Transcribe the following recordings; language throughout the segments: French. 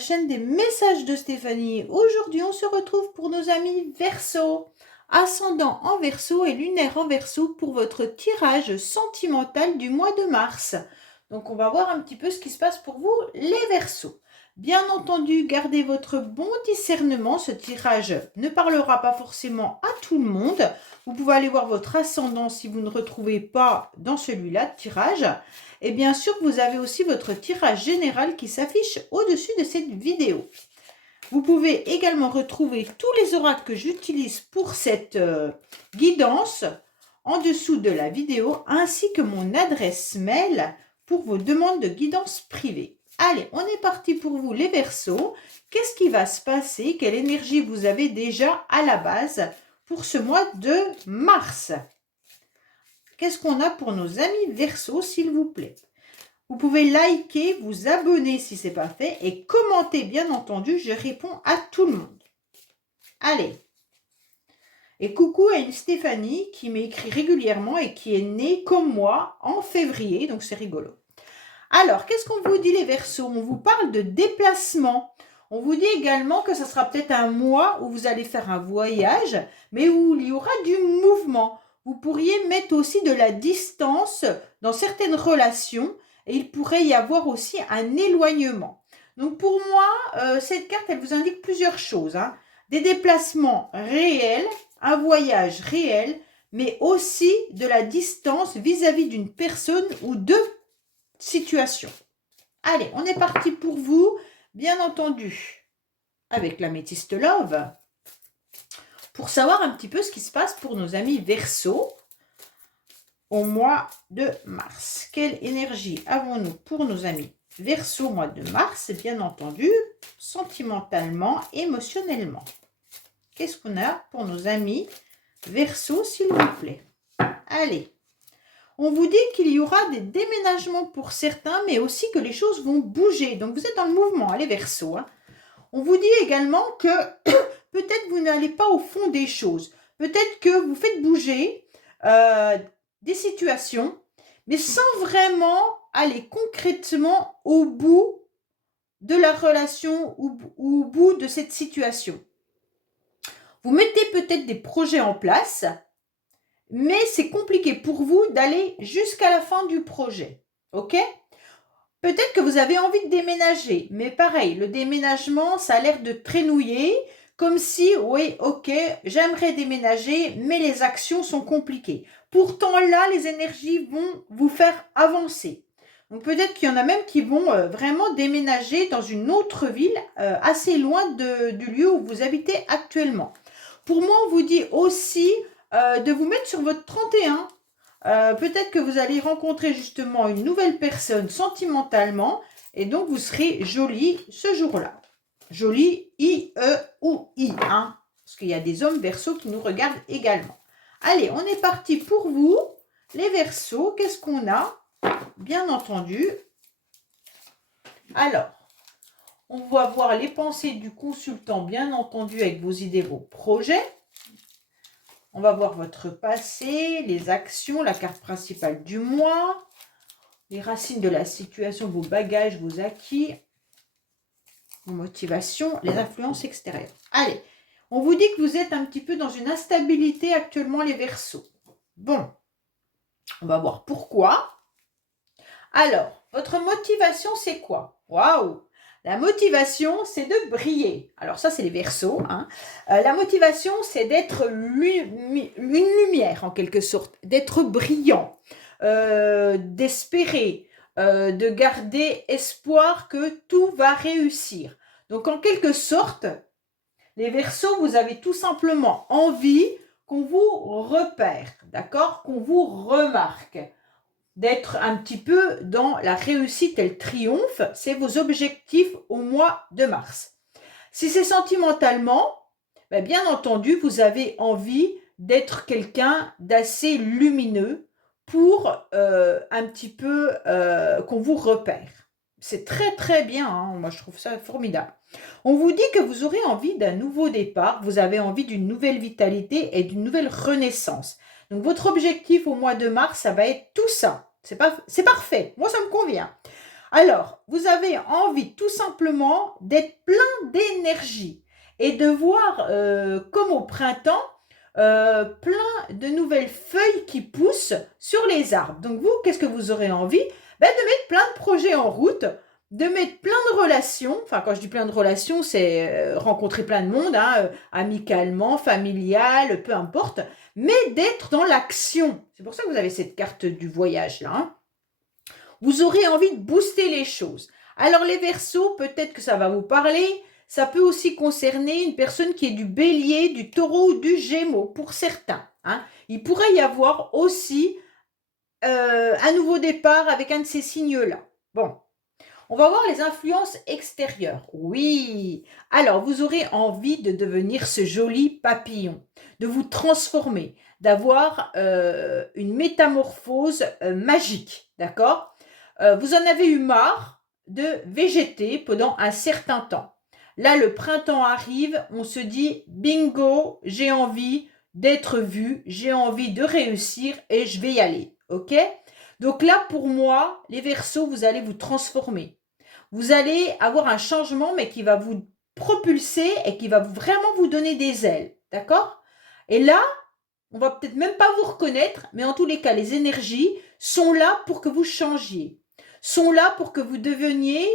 chaîne des messages de Stéphanie. Aujourd'hui, on se retrouve pour nos amis Verseau. Ascendant en Verseau et lunaire en Verseau pour votre tirage sentimental du mois de mars. Donc, on va voir un petit peu ce qui se passe pour vous, les Verseaux. Bien entendu, gardez votre bon discernement. Ce tirage ne parlera pas forcément à tout le monde. Vous pouvez aller voir votre ascendant si vous ne retrouvez pas dans celui-là de tirage. Et bien sûr, vous avez aussi votre tirage général qui s'affiche au-dessus de cette vidéo. Vous pouvez également retrouver tous les oracles que j'utilise pour cette guidance en dessous de la vidéo, ainsi que mon adresse mail pour vos demandes de guidance privée. Allez, on est parti pour vous les Verseaux. Qu'est-ce qui va se passer? Quelle énergie vous avez déjà à la base pour ce mois de mars? Qu'est-ce qu'on a pour nos amis Verseaux, s'il vous plaît? Vous pouvez liker, vous abonner si ce n'est pas fait et commenter, bien entendu. Je réponds à tout le monde. Allez. Et coucou à une Stéphanie qui m'écrit régulièrement et qui est née comme moi en février. Donc, c'est rigolo. Alors, qu'est-ce qu'on vous dit les Verseaux? On vous parle de déplacement. On vous dit également que ça sera peut-être un mois où vous allez faire un voyage, mais où il y aura du mouvement. Vous pourriez mettre aussi de la distance dans certaines relations et il pourrait y avoir aussi un éloignement. Donc pour moi, cette carte, elle vous indique plusieurs choses. Des déplacements réels, un voyage réel, mais aussi de la distance vis-à-vis d'une personne ou de situations. Allez, on est parti pour vous, bien entendu, avec l'améthyste Love, pour savoir un petit peu ce qui se passe pour nos amis Verseaux au mois de mars. Quelle énergie avons-nous pour nos amis Verseaux au mois de mars? Bien entendu, sentimentalement, émotionnellement. Qu'est-ce qu'on a pour nos amis Verseaux, s'il vous plaît? Allez. On vous dit qu'il y aura des déménagements pour certains, mais aussi que les choses vont bouger. Donc, vous êtes dans le mouvement, allez Verseaux. On vous dit également que peut-être vous n'allez pas au fond des choses. Peut-être que vous faites bouger des situations, mais sans vraiment aller concrètement au bout de la relation ou au bout de cette situation. Vous mettez peut-être des projets en place, mais c'est compliqué pour vous d'aller jusqu'à la fin du projet. Ok? Peut-être que vous avez envie de déménager, mais pareil, le déménagement, ça a l'air de traînouiller, comme si, oui, ok, j'aimerais déménager, mais les actions sont compliquées. Pourtant, là, les énergies vont vous faire avancer. Donc, peut-être qu'il y en a même qui vont vraiment déménager dans une autre ville, assez loin du lieu où vous habitez actuellement. Pour moi, on vous dit aussi de vous mettre sur votre 31. Peut-être que vous allez rencontrer justement une nouvelle personne sentimentalement et donc vous serez jolie ce jour-là. Jolie, I-E-O-I, parce qu'il y a des hommes Verseaux qui nous regardent également. Allez, on est parti pour vous, les Verseaux. Qu'est-ce qu'on a? Bien entendu. Alors, on va voir les pensées du consultant, bien entendu, avec vos idées, vos projets. On va voir votre passé, les actions, la carte principale du mois, les racines de la situation, vos bagages, vos acquis, vos motivations, les influences extérieures. Allez, on vous dit que vous êtes un petit peu dans une instabilité actuellement, les Verseaux. Bon, on va voir pourquoi. Alors, votre motivation, c'est quoi? Waouh! La motivation, c'est de briller. Alors ça, c'est les Verseaux. La motivation, c'est d'être une lumière, en quelque sorte, d'être brillant, d'espérer, de garder espoir que tout va réussir. Donc, en quelque sorte, les Verseaux, vous avez tout simplement envie qu'on vous repère, d'accord? Qu'on vous remarque. D'être un petit peu dans la réussite et le triomphe, c'est vos objectifs au mois de mars. Si c'est sentimentalement, bien entendu, vous avez envie d'être quelqu'un d'assez lumineux pour un petit peu qu'on vous repère. C'est très très bien, moi je trouve ça formidable. On vous dit que vous aurez envie d'un nouveau départ, vous avez envie d'une nouvelle vitalité et d'une nouvelle renaissance. Donc votre objectif au mois de mars, ça va être tout ça. C'est parfait, moi ça me convient. Alors, vous avez envie tout simplement d'être plein d'énergie et de voir, comme au printemps, plein de nouvelles feuilles qui poussent sur les arbres. Donc vous, qu'est-ce que vous aurez envie? Ben, de mettre plein de projets en route, de mettre plein de relations. Enfin, quand je dis plein de relations, c'est rencontrer plein de monde, hein, amicalement, familial, peu importe, mais d'être dans l'action. C'est pour ça que vous avez cette carte du voyage là, hein. Vous aurez envie de booster les choses. Alors les Verseaux, peut-être que ça va vous parler. Ça peut aussi concerner une personne qui est du Bélier, du Taureau ou du Gémeaux, pour certains, hein. Il pourrait y avoir aussi un nouveau départ avec un de ces signes-là. Bon, on va voir les influences extérieures. Oui, alors vous aurez envie de devenir ce joli papillon, de vous transformer, d'avoir une métamorphose magique, d'accord? Vous en avez eu marre de végéter pendant un certain temps. Là, le printemps arrive, on se dit bingo, j'ai envie d'être vu, j'ai envie de réussir et je vais y aller, ok? Donc là, pour moi, les Verseaux, vous allez vous transformer. Vous allez avoir un changement, mais qui va vous propulser et qui va vraiment vous donner des ailes, d'accord? Et là, on va peut-être même pas vous reconnaître, mais en tous les cas, les énergies sont là pour que vous changiez, sont là pour que vous deveniez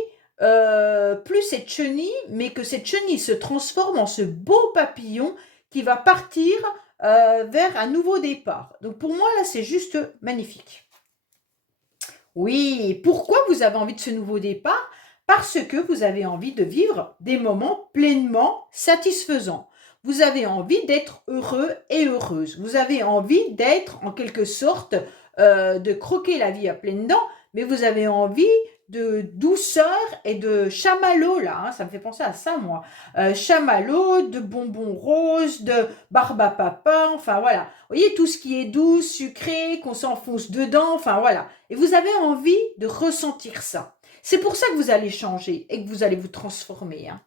plus cette chenille, mais que cette chenille se transforme en ce beau papillon qui va partir vers un nouveau départ. Donc pour moi, là, c'est juste magnifique. Oui, pourquoi vous avez envie de ce nouveau départ? Parce que vous avez envie de vivre des moments pleinement satisfaisants. Vous avez envie d'être heureux et heureuse. Vous avez envie d'être en quelque sorte, de croquer la vie à pleines dents, mais vous avez envie de douceur et de chamallow là, hein, ça me fait penser à ça moi. Chamallow, de bonbons roses, de barbe à papa, enfin voilà. Vous voyez tout ce qui est doux, sucré, qu'on s'enfonce dedans, enfin voilà. Et vous avez envie de ressentir ça. C'est pour ça que vous allez changer et que vous allez vous transformer, hein.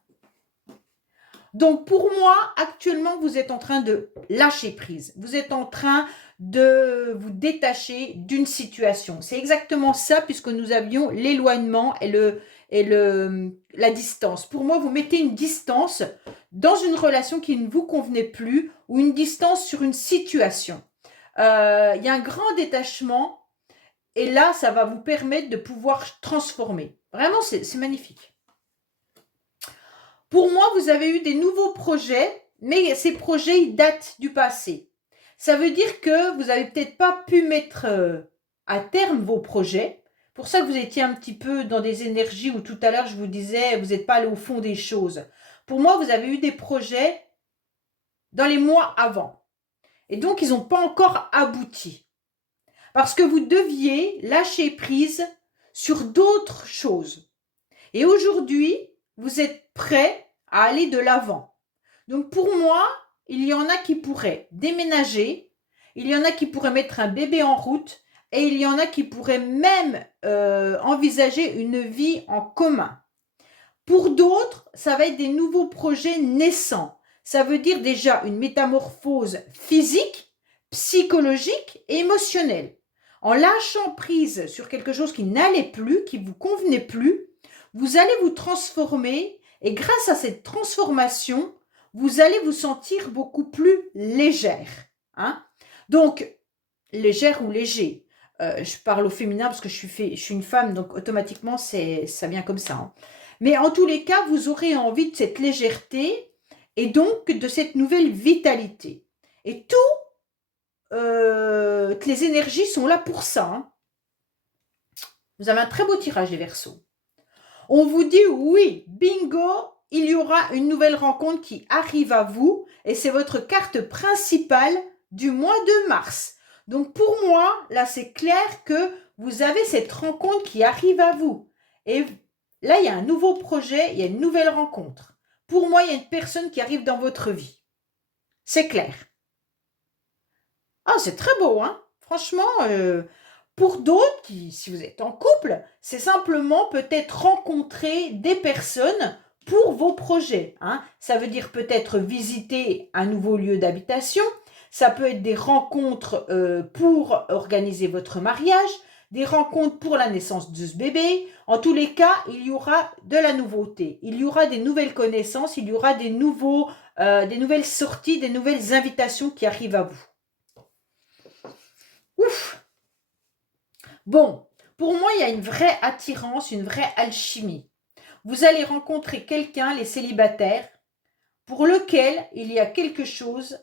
Donc pour moi, actuellement, vous êtes en train de lâcher prise. Vous êtes en train de vous détacher d'une situation. C'est exactement ça puisque nous avions l'éloignement et la distance. Pour moi, vous mettez une distance dans une relation qui ne vous convenait plus ou une distance sur une situation. Il y a un grand détachement et là, ça va vous permettre de pouvoir transformer. Vraiment, c'est magnifique. Pour moi, vous avez eu des nouveaux projets, mais ces projets, ils datent du passé. Ça veut dire que vous n'avez peut-être pas pu mettre à terme vos projets. Pour ça que vous étiez un petit peu dans des énergies où tout à l'heure, je vous disais, vous n'êtes pas allé au fond des choses. Pour moi, vous avez eu des projets dans les mois avant. Et donc, ils n'ont pas encore abouti. Parce que vous deviez lâcher prise sur d'autres choses. Et aujourd'hui, vous êtes prêt à aller de l'avant. Donc pour moi, il y en a qui pourraient déménager, il y en a qui pourraient mettre un bébé en route et il y en a qui pourraient même envisager une vie en commun. Pour d'autres, ça va être des nouveaux projets naissants. Ça veut dire déjà une métamorphose physique, psychologique et émotionnelle. En lâchant prise sur quelque chose qui n'allait plus, qui ne vous convenait plus, vous allez vous transformer et grâce à cette transformation, vous allez vous sentir beaucoup plus légère, hein. Donc, légère ou léger. Je parle au féminin parce que je suis une femme, donc automatiquement, ça vient comme ça, hein. Mais en tous les cas, vous aurez envie de cette légèreté et donc de cette nouvelle vitalité. Et toutes les énergies sont là pour ça, hein. Vous avez un très beau tirage, les Verseaux. On vous dit oui, bingo, il y aura une nouvelle rencontre qui arrive à vous et c'est votre carte principale du mois de mars. Donc pour moi, là c'est clair que vous avez cette rencontre qui arrive à vous. Et là, il y a un nouveau projet, il y a une nouvelle rencontre. Pour moi, il y a une personne qui arrive dans votre vie. C'est clair. Ah, c'est très beau, hein. Franchement, pour d'autres, si vous êtes en couple, c'est simplement peut-être rencontrer des personnes pour vos projets, hein. Ça veut dire peut-être visiter un nouveau lieu d'habitation, ça peut être des rencontres pour organiser votre mariage, des rencontres pour la naissance de ce bébé. En tous les cas, il y aura de la nouveauté. Il y aura des nouvelles connaissances, il y aura des nouvelles sorties, des nouvelles invitations qui arrivent à vous. Ouf! Bon, pour moi, il y a une vraie attirance, une vraie alchimie. Vous allez rencontrer quelqu'un, les célibataires, pour lequel il y a quelque chose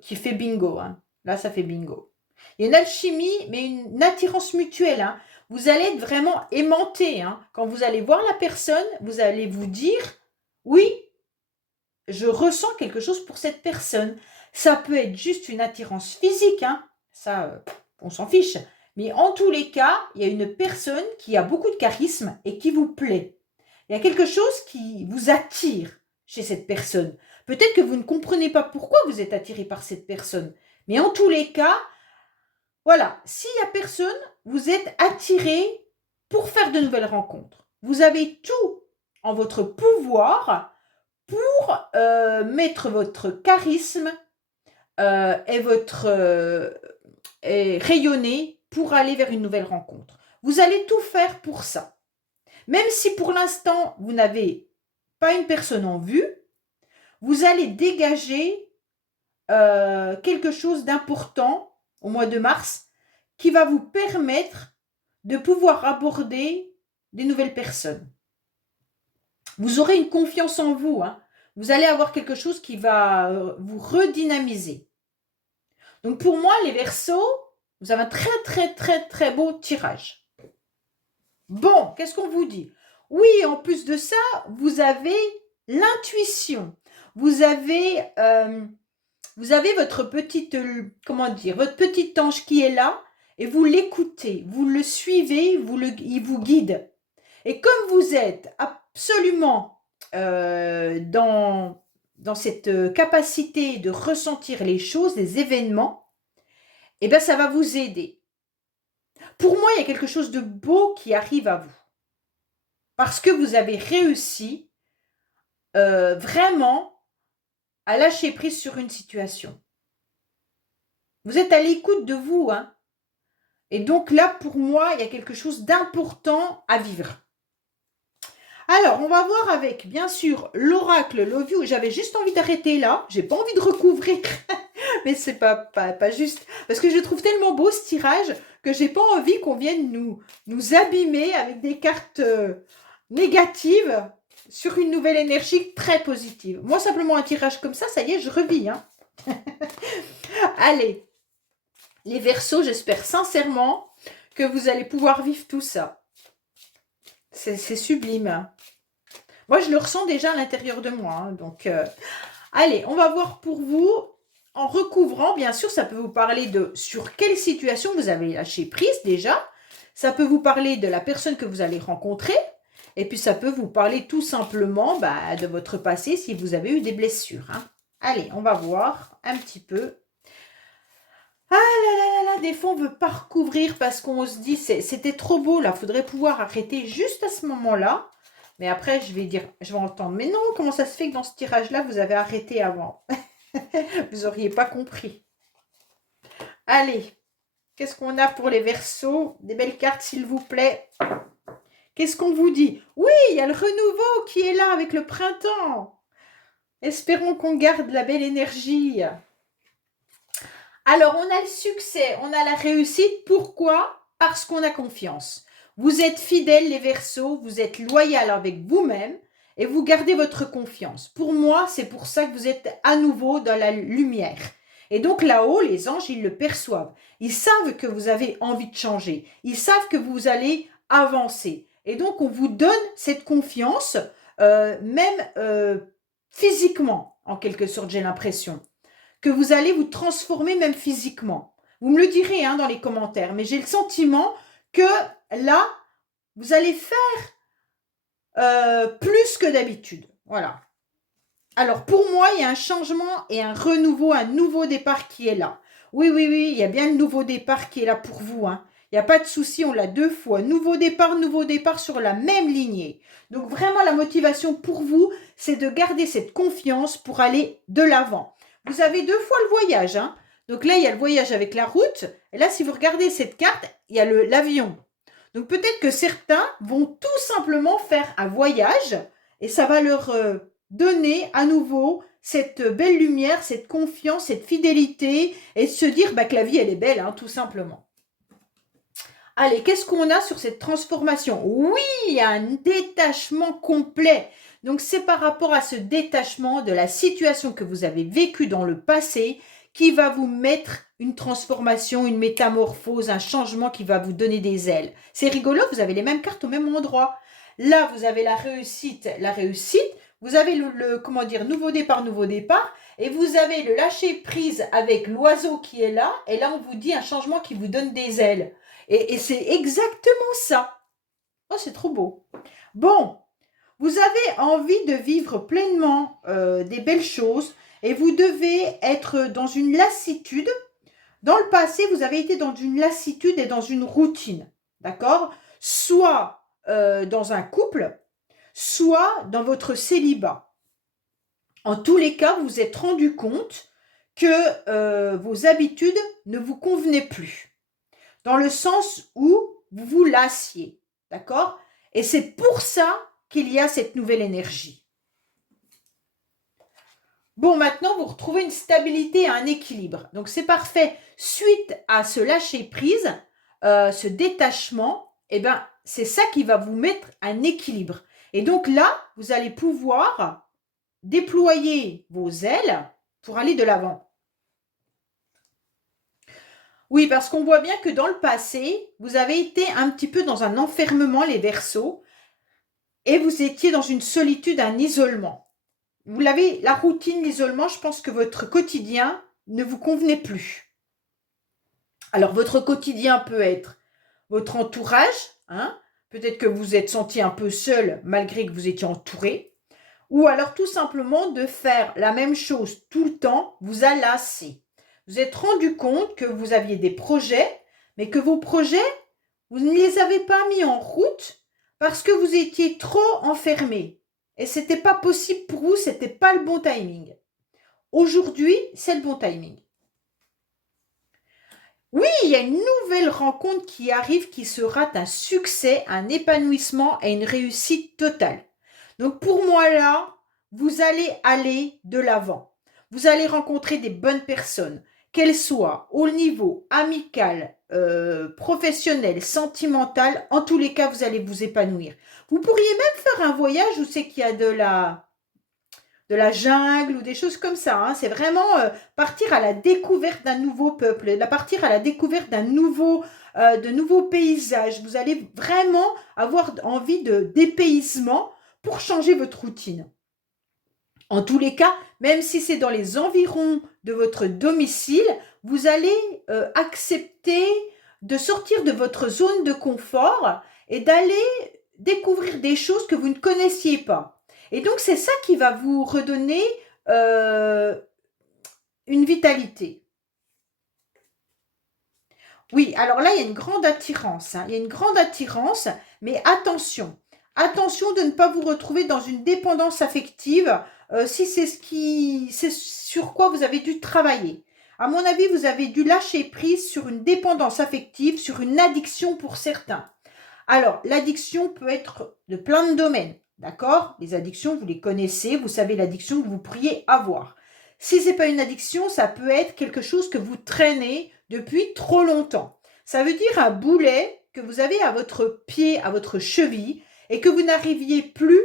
qui fait bingo. Hein. Là, ça fait bingo. Il y a une alchimie, mais une attirance mutuelle. Hein. Vous allez être vraiment aimanté. Hein. Quand vous allez voir la personne, vous allez vous dire, oui, je ressens quelque chose pour cette personne. Ça peut être juste une attirance physique. Hein. Ça, on s'en fiche. Mais en tous les cas, il y a une personne qui a beaucoup de charisme et qui vous plaît. Il y a quelque chose qui vous attire chez cette personne. Peut-être que vous ne comprenez pas pourquoi vous êtes attiré par cette personne. Mais en tous les cas, voilà, s'il n'y a personne, vous êtes attiré pour faire de nouvelles rencontres. Vous avez tout en votre pouvoir pour mettre votre charisme et rayonner pour aller vers une nouvelle rencontre. Vous allez tout faire pour ça. Même si pour l'instant, vous n'avez pas une personne en vue, vous allez dégager quelque chose d'important au mois de mars qui va vous permettre de pouvoir aborder des nouvelles personnes. Vous aurez une confiance en vous. Hein. Vous allez avoir quelque chose qui va vous redynamiser. Donc pour moi, les Verseaux, vous avez un très très très très beau tirage. Bon, qu'est-ce qu'on vous dit? Oui, en plus de ça, vous avez l'intuition. Vous avez votre petite, votre petit ange qui est là et vous l'écoutez, vous le suivez, il vous guide. Et comme vous êtes absolument dans cette capacité de ressentir les choses, les événements, eh bien ça va vous aider. Pour moi, il y a quelque chose de beau qui arrive à vous. Parce que vous avez réussi vraiment à lâcher prise sur une situation. Vous êtes à l'écoute de vous. Hein. Et donc là, pour moi, il y a quelque chose d'important à vivre. Alors, on va voir avec, bien sûr, l'oracle Love You. J'avais juste envie d'arrêter là. J'ai pas envie de recouvrir. Mais c'est pas juste. Parce que je trouve tellement beau ce tirage que j'ai pas envie qu'on vienne nous abîmer avec des cartes négatives sur une nouvelle énergie très positive. Moi, simplement un tirage comme ça y est, je revis. Hein. Allez, les Verseaux, j'espère sincèrement que vous allez pouvoir vivre tout ça. C'est sublime. Hein. Moi, je le ressens déjà à l'intérieur de moi. Hein, donc, allez, on va voir pour vous. En recouvrant, bien sûr, ça peut vous parler de sur quelle situation vous avez lâché prise déjà. Ça peut vous parler de la personne que vous allez rencontrer. Et puis, ça peut vous parler tout simplement de votre passé si vous avez eu des blessures. Hein. Allez, on va voir un petit peu. Ah là là là là, des fois, on ne veut pas recouvrir parce qu'on se dit, c'était trop beau, là. Il faudrait pouvoir arrêter juste à ce moment-là. Mais après, je vais entendre, mais non, comment ça se fait que dans ce tirage-là, vous avez arrêté avant? Vous n'auriez pas compris. Allez, qu'est-ce qu'on a pour les Verseaux? Des belles cartes, s'il vous plaît. Qu'est-ce qu'on vous dit? Oui, il y a le renouveau qui est là avec le printemps. Espérons qu'on garde la belle énergie. Alors, on a le succès, on a la réussite. Pourquoi? Parce qu'on a confiance. Vous êtes fidèles, les Verseaux, vous êtes loyal avec vous-même et vous gardez votre confiance. Pour moi, c'est pour ça que vous êtes à nouveau dans la lumière. Et donc là-haut, les anges, ils le perçoivent. Ils savent que vous avez envie de changer. Ils savent que vous allez avancer. Et donc, on vous donne cette confiance, même physiquement, en quelque sorte, j'ai l'impression. Que vous allez vous transformer même physiquement. Vous me le direz dans les commentaires, mais j'ai le sentiment que là, vous allez faire plus que d'habitude. Voilà. Alors, pour moi, il y a un changement et un renouveau, un nouveau départ qui est là. Oui, oui, oui, il y a bien le nouveau départ qui est là pour vous. Hein. Il n'y a pas de souci, on l'a 2 fois. Nouveau départ sur la même lignée. Donc, vraiment, la motivation pour vous, c'est de garder cette confiance pour aller de l'avant. Vous avez 2 fois le voyage. Hein. Donc là, il y a le voyage avec la route. Et là, si vous regardez cette carte, il y a l'avion. Donc peut-être que certains vont tout simplement faire un voyage et ça va leur donner à nouveau cette belle lumière, cette confiance, cette fidélité et se dire bah, que la vie, elle est belle, hein, tout simplement. Allez, qu'est-ce qu'on a sur cette transformation? Oui, il y a un détachement complet. Donc, c'est par rapport à ce détachement de la situation que vous avez vécue dans le passé qui va vous mettre une transformation, une métamorphose, un changement qui va vous donner des ailes. C'est rigolo, vous avez les mêmes cartes au même endroit. Là, vous avez la réussite. La réussite, vous avez comment dire, nouveau départ, et vous avez le lâcher prise avec l'oiseau qui est là, et là, on vous dit un changement qui vous donne des ailes. Et c'est exactement ça. Oh, c'est trop beau. Bon, vous avez envie de vivre pleinement des belles choses et vous devez être dans une lassitude. Dans le passé, vous avez été dans une lassitude et dans une routine. D'accord? Soit dans un couple, soit dans votre célibat. En tous les cas, vous vous êtes rendu compte que vos habitudes ne vous convenaient plus. Dans le sens où vous vous lassiez, d'accord? Et c'est pour ça qu'il y a cette nouvelle énergie. Bon, maintenant, vous retrouvez une stabilité et un équilibre. Donc, c'est parfait. Suite à ce lâcher-prise, ce détachement, eh ben, c'est ça qui va vous mettre un équilibre. Et donc là, vous allez pouvoir déployer vos ailes pour aller de l'avant. Oui, parce qu'on voit bien que dans le passé, vous avez été un petit peu dans un enfermement, les Verseaux, et vous étiez dans une solitude, un isolement. Vous l'avez, la routine, l'isolement, je pense que votre quotidien ne vous convenait plus. Alors, votre quotidien peut être votre entourage, hein, peut-être que vous vous êtes senti un peu seul malgré que vous étiez entouré, ou alors tout simplement de faire la même chose tout le temps vous a lassé. Vous êtes rendu compte que vous aviez des projets, mais que vos projets, vous ne les avez pas mis en route parce que vous étiez trop enfermé. Et ce n'était pas possible pour vous, ce n'était pas le bon timing. Aujourd'hui, c'est le bon timing. Oui, il y a une nouvelle rencontre qui arrive qui sera un succès, un épanouissement et une réussite totale. Donc pour moi là, vous allez aller de l'avant. Vous allez rencontrer des bonnes personnes, qu'elles soient au niveau amical, professionnel, sentimental. En tous les cas, vous allez vous épanouir. Vous pourriez même faire un voyage où c'est qu'il y a de la jungle ou des choses comme ça. Hein. C'est vraiment partir à la découverte d'un nouveau peuple, partir à la découverte de nouveaux paysages. Vous allez vraiment avoir envie de dépaysement pour changer votre routine. En tous les cas, même si c'est dans les environs de votre domicile, vous allez accepter de sortir de votre zone de confort et d'aller découvrir des choses que vous ne connaissiez pas. Et donc, c'est ça qui va vous redonner une vitalité. Oui, alors là, il y a une grande attirance. Hein. Il y a une grande attirance, mais attention. Attention de ne pas vous retrouver dans une dépendance affective si c'est sur quoi vous avez dû travailler. À mon avis, vous avez dû lâcher prise sur une dépendance affective, sur une addiction pour certains. Alors, l'addiction peut être de plein de domaines, d'accord? Les addictions, vous les connaissez, vous savez l'addiction que vous pourriez avoir. Si ce n'est pas une addiction, ça peut être quelque chose que vous traînez depuis trop longtemps. Ça veut dire un boulet que vous avez à votre pied, à votre cheville, et que vous n'arriviez plus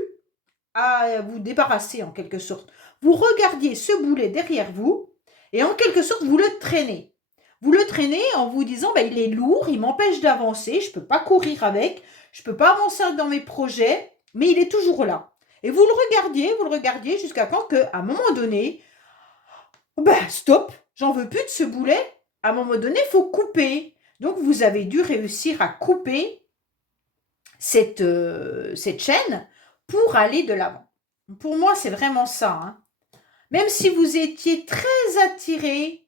à vous débarrasser en quelque sorte. Vous regardiez ce boulet derrière vous, et en quelque sorte, vous le traînez. Vous le traînez en vous disant, bah, il est lourd, il m'empêche d'avancer, je ne peux pas courir avec, je ne peux pas avancer dans mes projets, mais il est toujours là. Et vous le regardiez jusqu'à quand qu'à un moment donné, ben stop, j'en veux plus de ce boulet. À un moment donné, il faut couper. Donc, vous avez dû réussir à couper cette chaîne pour aller de l'avant. Pour moi, c'est vraiment ça. Hein. Même si vous étiez très attiré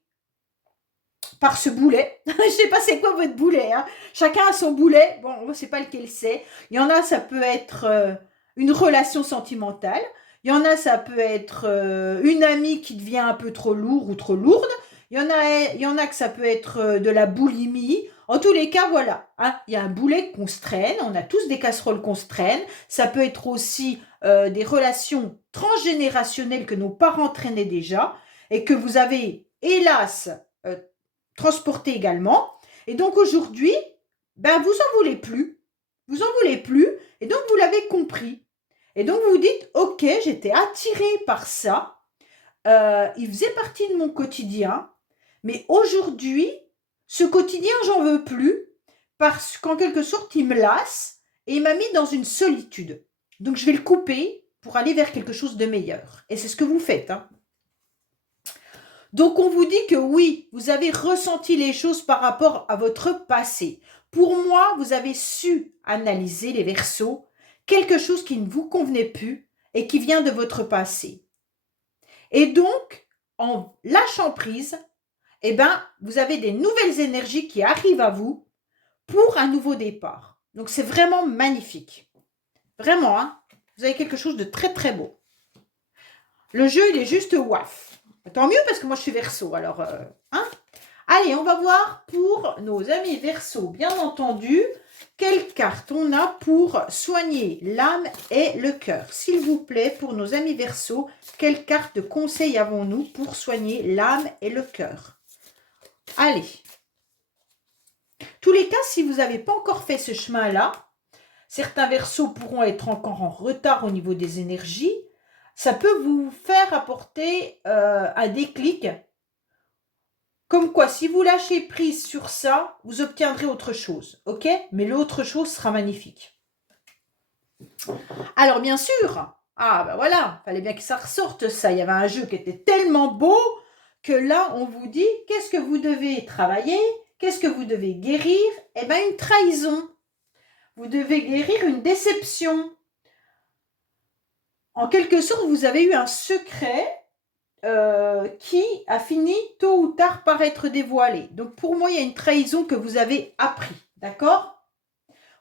par ce boulet. Je ne sais pas c'est quoi votre boulet. Hein. Chacun a son boulet. Bon, on ne sait pas lequel c'est. Il y en a, ça peut être une relation sentimentale. Il y en a, ça peut être une amie qui devient un peu trop lourde ou trop lourde. Il y en a que ça peut être de la boulimie. En tous les cas, voilà, hein, il y a un boulet qu'on se traîne, on a tous des casseroles qu'on se traîne. Ça peut être aussi des relations transgénérationnelles que nos parents traînaient déjà et que vous avez, hélas, euh, transportées également. Et donc aujourd'hui, ben, vous en voulez plus. Vous en voulez plus et donc vous l'avez compris. Et donc vous vous dites, ok, j'étais attirée par ça, il faisait partie de mon quotidien, mais aujourd'hui, ce quotidien, j'en veux plus, parce qu'en quelque sorte, il me lasse et il m'a mis dans une solitude. Donc je vais le couper pour aller vers quelque chose de meilleur. Et c'est ce que vous faites. Hein. Donc on vous dit que oui, vous avez ressenti les choses par rapport à votre passé. Pour moi, vous avez su analyser les versos, quelque chose qui ne vous convenait plus et qui vient de votre passé. Et donc, en lâchant prise, eh ben, vous avez des nouvelles énergies qui arrivent à vous pour un nouveau départ. Donc c'est vraiment magnifique. Vraiment, hein, vous avez quelque chose de très très beau. Le jeu, il est juste waf. Tant mieux parce que moi je suis Verseau, alors hein. Allez, on va voir pour nos amis Verseau, bien entendu, quelle carte on a pour soigner l'âme et le cœur. S'il vous plaît, pour nos amis Verseau, quelle carte de conseil avons-nous pour soigner l'âme et le cœur? Allez. Tous les cas, si vous n'avez pas encore fait ce chemin-là, certains Verseaux pourront être encore en retard au niveau des énergies. Ça peut vous faire apporter un déclic. Comme quoi, si vous lâchez prise sur ça, vous obtiendrez autre chose, ok? Mais l'autre chose sera magnifique. Alors, bien sûr, ah ben voilà, fallait bien que ça ressorte ça. Il y avait un jeu qui était tellement beau que là, on vous dit, qu'est-ce que vous devez travailler? Qu'est-ce que vous devez guérir? Eh bien, une trahison. Vous devez guérir une déception. En quelque sorte, vous avez eu un secret qui a fini tôt ou tard par être dévoilé. Donc pour moi, il y a une trahison que vous avez appris, d'accord?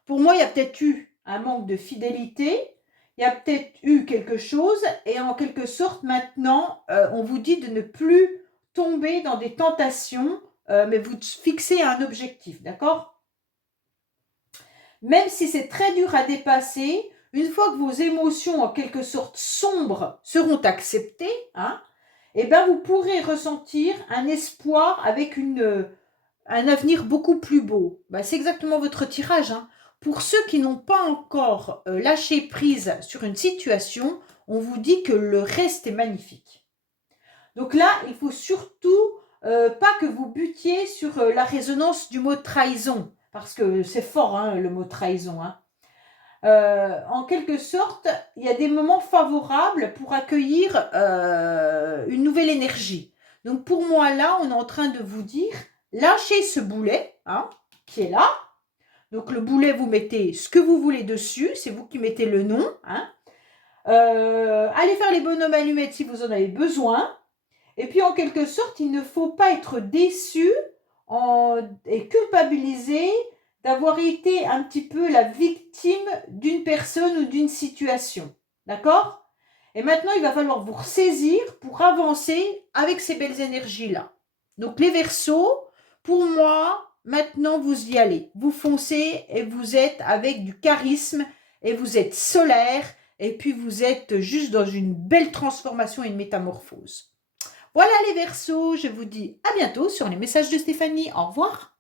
Pour moi, il y a peut-être eu un manque de fidélité, il y a peut-être eu quelque chose, et en quelque sorte, maintenant, on vous dit de ne plus tomber dans des tentations, mais vous fixez un objectif, d'accord? Même si c'est très dur à dépasser, une fois que vos émotions, en quelque sorte sombres, seront acceptées, hein, eh ben vous pourrez ressentir un espoir avec un avenir beaucoup plus beau. Ben, c'est exactement votre tirage. Hein. Pour ceux qui n'ont pas encore lâché prise sur une situation, on vous dit que le reste est magnifique. Donc là, il faut surtout pas que vous butiez sur la résonance du mot trahison, parce que c'est fort hein, le mot trahison. Hein. En quelque sorte, il y a des moments favorables pour accueillir une nouvelle énergie. Donc pour moi, là, on est en train de vous dire, lâchez ce boulet hein, qui est là. Donc le boulet, vous mettez ce que vous voulez dessus, c'est vous qui mettez le nom. Hein. Allez faire les bonhommes allumettes si vous en avez besoin. Et puis en quelque sorte, il ne faut pas être déçu et culpabilisé d'avoir été un petit peu la victime d'une personne ou d'une situation. D'accord? Et maintenant, il va falloir vous ressaisir pour avancer avec ces belles énergies-là. Donc les Verseaux, pour moi, maintenant vous y allez. Vous foncez et vous êtes avec du charisme et vous êtes solaire et puis vous êtes juste dans une belle transformation et une métamorphose. Voilà les Verseaux, je vous dis à bientôt sur les messages de Stéphanie. Au revoir.